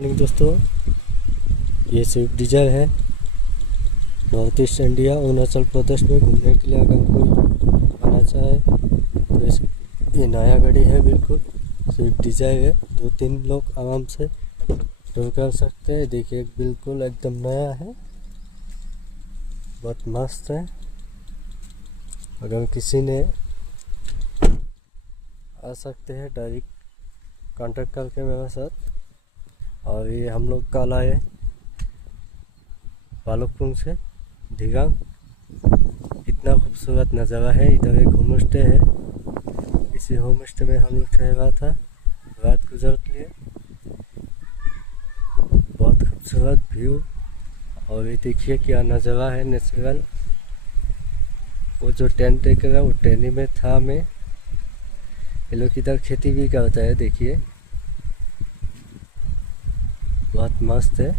Morning दोस्तों, ये Swift Dzire है। North east India Arunachal Pradesh में घूमने के लिए अगर कोई आना चाहे तो ये नया गाड़ी है। बिल्कुल स्विफ्ट डिज़ायर है। 2-3 लोग आराम से टूर कर सकते हैं। देखिए बिल्कुल एकदम नया है, बहुत मस्त है। अगर किसी ने आ सकते हैं डायरेक्ट कांटेक्ट करके मेरे साथ। और ये हम लोग कल आए भालुकपुंग से दिगांग। इतना खूबसूरत नज़ारा है। इधर एक होम स्टे है। इसी होम स्टे में हम लोग ठहरा था, रात गुजर लिए। बहुत खूबसूरत व्यू। और ये देखिए क्या नज़ारा है नेचुरल। वो जो टेंट देख रहा है वो टेंट में था मैं। ये लोग इधर खेती भी करता है। देखिए बहुत मस्त है।